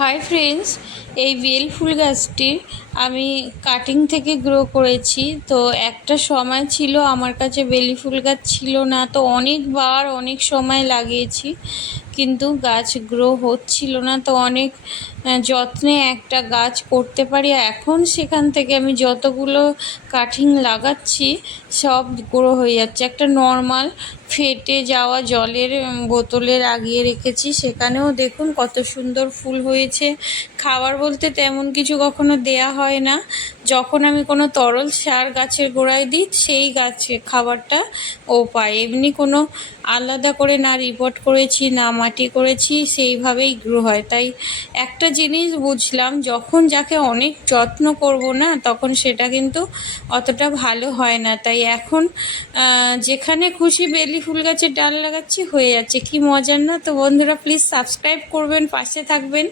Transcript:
Hi friends, এই bell ফুল গাছটি আমি কাটিং থেকে গ্রো করেছি। তো একটা সময় ছিল আমার কাছে বেলি ফুল গাছ ছিল না, তো অনেকবার অনেক সময় লাগিয়েছি কিন্তু গাছ গ্রো হচ্ছিল না। তো অনেক যত্নে একটা গাছ করতে পারি। এখন সেখান থেকে আমি যতগুলো কাটিং লাগাচ্ছি সব গ্রো হয়ে যাচ্ছে। একটা নর্মাল ফেটে যাওয়া জলের বোতলে লাগিয়ে রেখেছি, সেখানেও দেখুন কত সুন্দর ফুল হয়েছে। খাবার বলতে তেমন কিছু কখনো দেয়া হয় না, যখন আমি কোনো তরল সার গাছের গোড়ায় দিই সেই গাছে খাবারটা ও পায়। এমনি কোনো আলাদা করে না রিপোর্ট করেছি না মাটি করেছি, সেইভাবেই গ্রো হয়। তাই একটা জিনিস বুঝলাম, যখন যাকে অনেক যত্ন করব না তখন সেটা কিন্তু অতটা ভালো হয় না। তাই এখন যেখানে খুশি বেলি ফুল গাছের ডাল লাগাচ্ছি, হয়ে যাচ্ছে। কি মজার না? তো বন্ধুরা প্লিজ সাবস্ক্রাইব করবেন, পাশে থাকবেন।